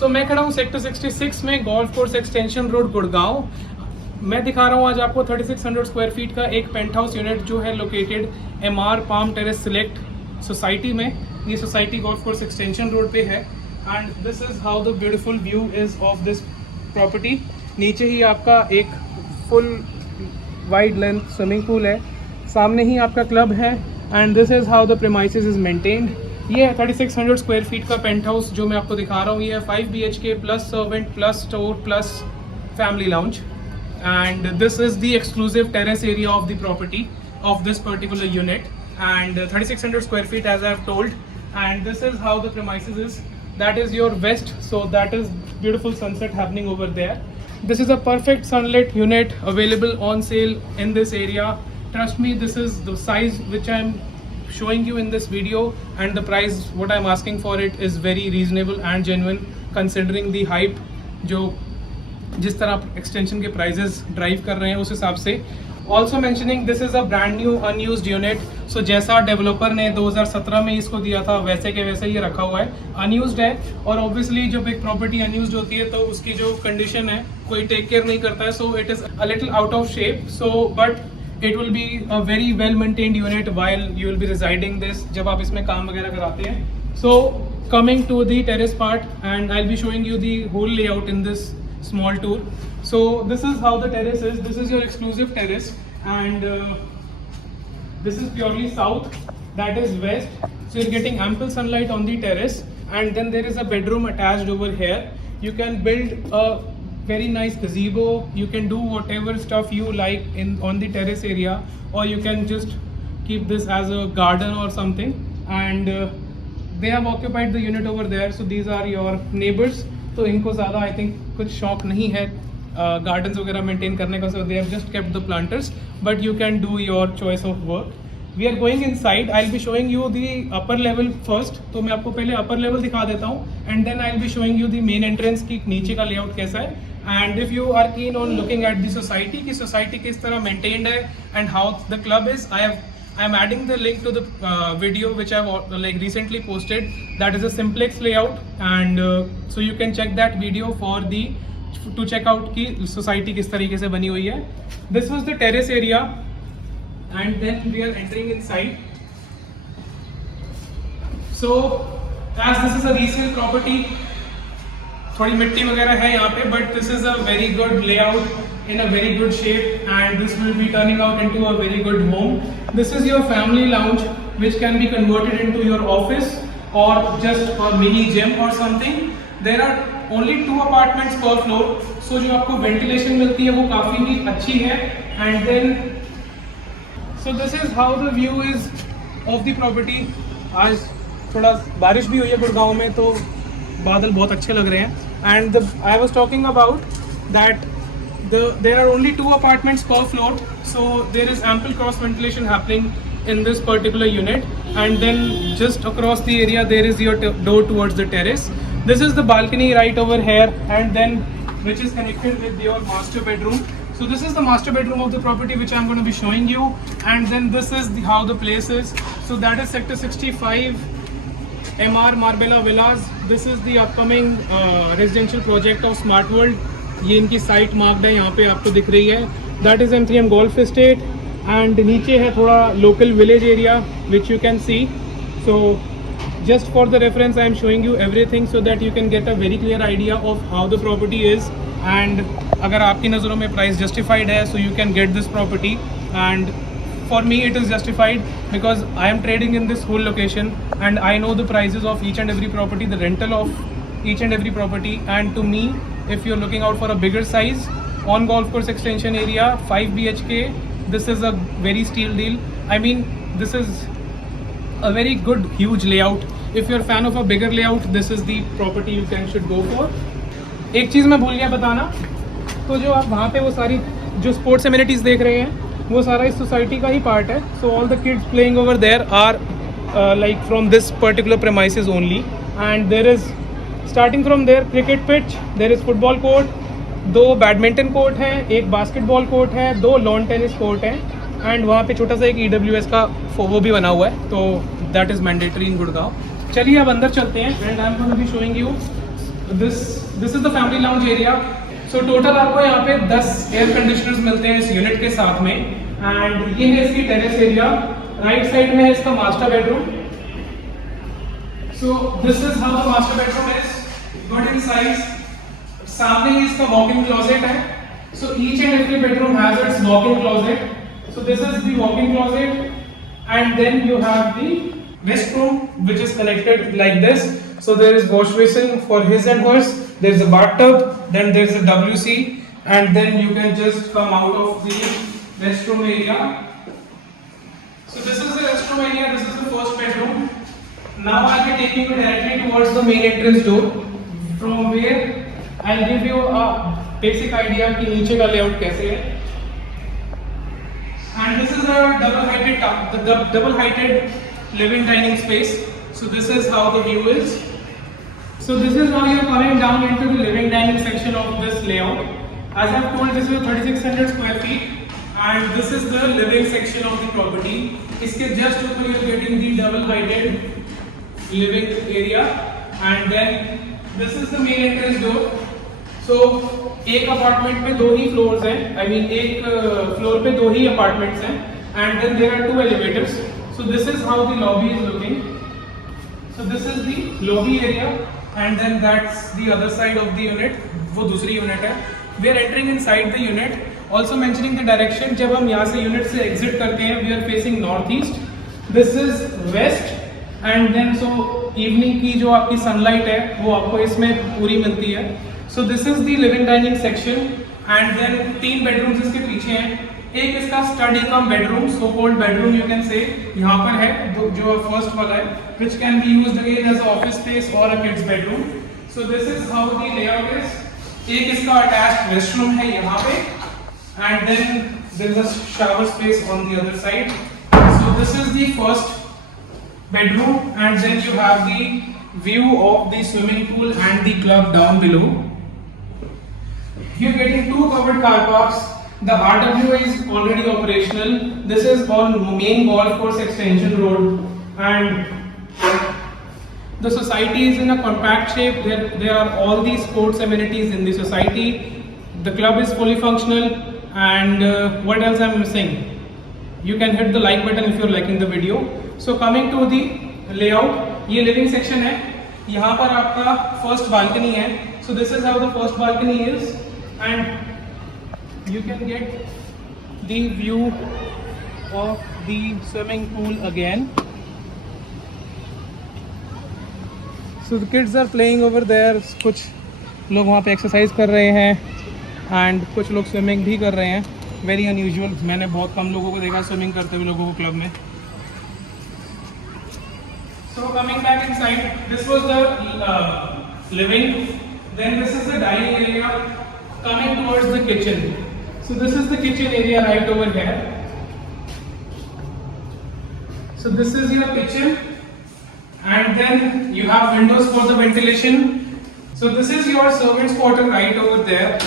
सो मैं खड़ा हूँ सेक्टर 66 में, golf course extension road Gurgaon. मैं दिखा रहा हूँ आज आपको 3600 स्क्वायर फीट का एक पेंट हाउस यूनिट जो है located MR palm terrace select society में। ये society golf course extension road पे है and this is how the beautiful view is of this property. नीचे ही आपका एक full wide length swimming pool है, सामने ही आपका क्लब है and this is how the premises is maintained. ये है 3600 स्क्वायर फीट का पेंट हाउस जो मैं आपको दिखा रहा हूँ। ये है 5 BHK plus servant plus store plus family lounge and this is the exclusive terrace area of the property of this particular unit and 3600 square feet as I have told, and this is how the premises is. That is your west, so that is beautiful sunset happening over there. This is a perfect sunlit unit available on sale in this area. Trust me, this is the size which I am showing you in this video, and the price what I am asking for it is very reasonable and genuine considering the hype जो जिस तरह आप extension के prices drive कर रहे हैं उस हिसाब से। Also mentioning this is a brand new unused unit. So जैसा डेवलपर ने 2017 में इसको दिया था वैसे के वैसे ये रखा हुआ है, अनयूज्ड है। और ऑब्वियसली जब एक प्रॉपर्टी अनयूज्ड होती है तो उसकी जो कंडीशन है कोई टेक केयर नहीं करता है, so it is a little out of shape. So but it will be a very well maintained unit while you will be residing this, जब आप इसमें काम वगैरह कराते हैं। So coming to the terrace part and I will be showing you the whole layout in this small tour. So this is how the terrace is. This is your exclusive terrace and this is purely south, that is west, so you're getting ample sunlight on the terrace and then there is a bedroom attached over here. You can build a very nice gazebo, you can do whatever stuff you like in on the terrace area, or you can just keep this as a garden or something. And they have occupied the unit over there, so these are your neighbors. तो इनको ज़्यादा I think कुछ शौक नहीं है gardens वगैरह maintain करने का, so they have just kept the planters, but you can do your choice of work. We are going inside, I will be showing you the upper level first. तो मैं आपको पहले अपर लेवल दिखा देता हूँ and then I will be showing you the main entrance की नीचे का लेआउट कैसा है। And if you are keen on looking at the society की सोसाइटी किस तरह मेंटेन्ड है and how the club is, I am adding the link to the video which I have like recently posted. That is a simplex layout and so you can check that video for the to check out कि society किस तरीके से बनी हुई है। This was the terrace area and then we are entering inside. So as this is a resale property, थोड़ी मिट्टी वगैरह है यहाँ पे, but this is a very good layout in a very good shape and this will be turning out into a very good home. This is your family lounge which can be converted into your office or just a mini gym or something. There are only 2 apartments per floor, so जो आपको ventilation मिलती है वो काफ़ी भी अच्छी है। And then so this is how the view is of the property. आज थोड़ा बारिश भी हुई है गुड़गांव में तो बादल बहुत अच्छे लग रहे हैं। And I was talking about that there are only 2 apartments per floor, so there is ample cross ventilation happening in this particular unit. And then just across the area there is your door towards the terrace. This is the balcony right over here and then which is connected with your master bedroom. So this is the master bedroom of the property which I'm going to be showing you, and then this is how the place is. So that is sector 65 MR Marbella Villas. This is the upcoming residential project of Smart World. ये इनकी site marked है, यहाँ पे आपको दिख रही है। That is M3M golf estate and नीचे है थोड़ा local village area which you can see. So just for the reference I am showing you everything so that you can get a very clear idea of how the property is. And अगर आपकी नज़रों में price justified है so you can get this property, and for me it is justified because I am trading in this whole location and I know the prices of each and every property, the rental of each and every property. And to me, if you're looking out for a bigger size on golf course extension area 5 BHK, this is a very steal deal. I mean, this is a very good huge layout. If you're a fan of a bigger layout, this is the property you should go for. एक चीज़ मैं भूल गया बताना, तो जो आप वहाँ पे वो सारी जो स्पोर्ट्स एमिनिटीज़ देख रहे हैं वो सारा इस सोसाइटी का ही पार्ट है। So all the kids playing over there are like from this particular premises only, and there is starting from there cricket pitch, there is football court, 2 badminton court हैं, 1 बास्केटबॉल कोर्ट है, 2 lawn tennis court हैं, and वहाँ पे छोटा सा एक EWS का वो भी बना हुआ है, तो that is mandatory in Gurgaon. चलिए अब अंदर चलते हैं and I am going to be showing you this is the family lounge area. So total आपको यहाँ पे 10 एयर कंडीशनर्स मिलते हैं इस यूनिट के साथ में। एंड ये है इसकी टेरेस एरिया। राइट साइड में है इसका master bedroom. So this is how the master bedroom is, good in size. सामने ही इसका वॉक इन क्लोजेट है। So each and every bedroom has its walk in closet. So this is the walk in closet and then you have the restroom which is connected like this. So there is wash basin for his and hers, there is a bathtub, then there is a WC, and then you can just come out of the restroom area. So this is the restroom area, this is the first bedroom. Now I'll be taking you directly towards the main entrance door, from where I'll give you a basic idea कि नीचे का layout कैसे है। And this is a double-heighted living dining space. So this is how the view is. So this is how you are coming down into the living dining section of this layout. As I have told, this is 3600 square feet, and this is the living section of the property. इसके just ऊपर you are getting the double-heighted living area, and then this is the main entrance door. So एक apartment में 2 ही floors हैं, I mean एक floor पे 2 ही apartments हैं, and then there are 2 elevators. So this is how the lobby is looking. So this is the lobby area, and then that's the other side of the unit, वो दूसरी unit है। We are entering inside the unit, also mentioning the direction. जब हम यहाँ से unit से exit करते हैं, we are facing north east, this is west, and then so evening की जो आपकी सनलाइट है वो आपको इसमें पूरी मिलती है। So this is the living dining section, and then 3 bedrooms इसके पीछे हैं। एक इसका study come bedroom, so called bedroom you can say, यहाँ पर है जो फर्स्ट वाला है, which can be used again as a office space or a kids bedroom. So this is how the layout is. एक इसका attached restroom है यहाँ पे, and then there is a shower space on the other side. So this is the first bedroom, and then you have the view of the swimming pool and the club down below. You're getting 2 covered car parks. The RW is already operational. This is on main golf course extension road, and the society is in a compact shape. There are all these sports amenities in the society. The club is fully functional, and what else I'm missing? You can hit the like button if you're liking the video. So coming to the layout, ये living section है। यहाँ पर आपका first balcony है। So this is how the first balcony is. And you can get the view of the swimming pool again. So the kids are playing over there. कुछ लोग वहाँ पे एक्सरसाइज कर रहे हैं, एंड कुछ लोग स्विमिंग भी कर रहे हैं। वेरी अनयूजुअल, मैंने बहुत कम लोगों को देखा स्विमिंग करते हुए लोगों को क्लब में। So coming back inside, this was the living. Then this is the dining area. Coming towards the kitchen, so this is the kitchen area right over here. So this is your kitchen, and then you have windows for the ventilation. So this is your servants quarter right over there.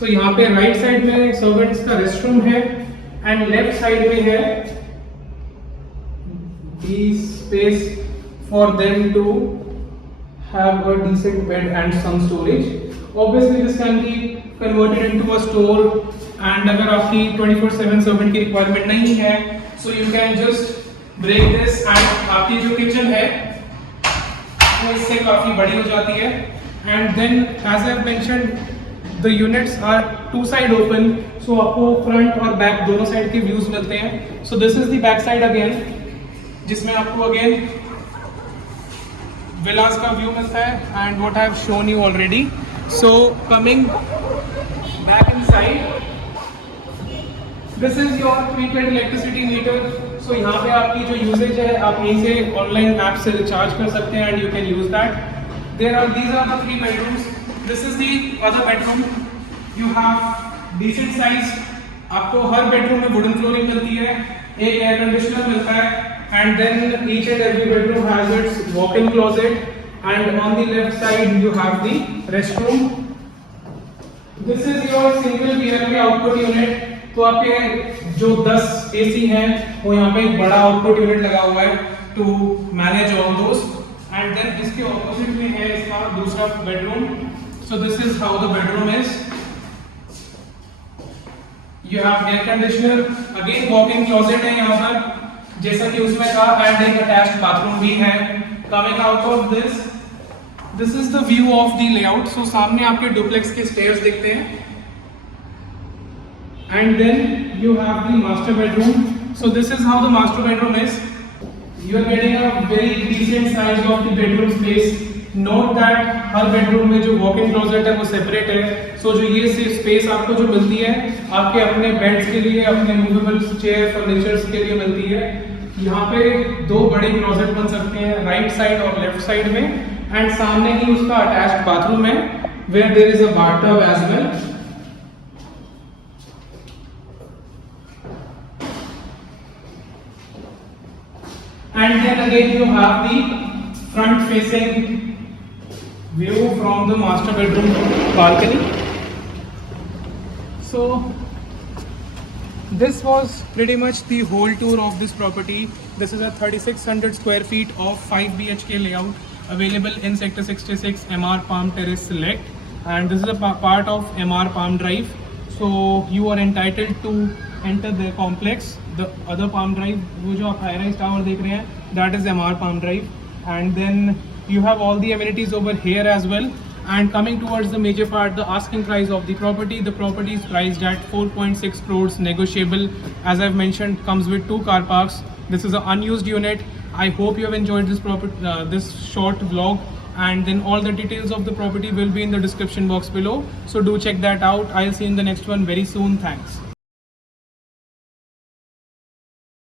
So यहाँ पे right side में servants का restroom है, and left side में है the space for them to have a decent bed and some storage. Obviously this can be converted into a store, and अगर आपकी 24/7 servant की रिक्वायरमेंट नहीं है, so you can just break this, and आपकी जो kitchen है वो इससे काफ़ी बड़ी हो जाती है। And then as I have mentioned, the units are 2 side open, so आपको फ्रंट और बैक दोनों साइड के व्यूज मिलते हैं। So this is the back side again, जिसमें आपको again villas का व्यू मिलता है, and what I have shown you already. So coming back inside, this is your prepaid electricity meter. So यहाँ पे आपकी जो यूसेज है आप यहीं से ऑनलाइन ऐप से रिचार्ज कर सकते हैं, and you can use that. These are the 3 bedrooms. This is the other bedroom. You have decent size. आपको हर बेडरूम में वुडन फ्लोरिंग मिलती है, एक एयर कंडीशनर मिलता है, and then each and every bedroom has its walk-in closet, and on the left side you have the restroom. This is your single BLK output unit. तो आपके जो 10 AC हैं वो यहाँ पे एक बड़ा आउटपुट यूनिट लगा हुआ है to manage all those, and then इसके ऑपोजिट में है इसका दूसरा bedroom, So this is how the bedroom is. You have air conditioner, again walk-in closet है यहाँ पर जैसा कि उसमें था, and एक attached bathroom भी है. Coming out of this is the view of the layout. So सामने आपके duplex के stairs दिखते हैं. And then you have the master bedroom. So this is how the master bedroom is. You are getting a very decent size of the bedroom space. Note that her bedroom में जो walk-in closet है वो separate है. So जो ये space आपको जो मिलती है आपके अपने बेड्स के लिए, अपने मूवेबल चेयर फर्नीचर्स के लिए मिलती है. यहाँ पे दो बड़े क्लोजेट बन सकते हैं राइट साइड और लेफ्ट साइड में, एंड सामने ही उसका अटैच्ड बाथरूम है where there is a bathtub as well. And then again you have the front facing view from the master bedroom balcony. So this was pretty much the whole tour of this property. This is a 3600 square feet of 5 BHK layout available in Sector 66 MR Palm Terrace Select, and this is a part of MR Palm Drive. So you are entitled to enter the complex. The other Palm Drive, वो जो आप high rise tower देख रहे हैं, that is MR Palm Drive, and then you have all the amenities over here as well. And coming towards the major part, the asking price of the property is priced at 4.6 crores negotiable. As I've mentioned, comes with 2 car parks. This is an unused unit. I hope you have enjoyed this short vlog, and then all the details of the property will be in the description box below. So do check that out. I'll see you in the next one very soon. Thanks.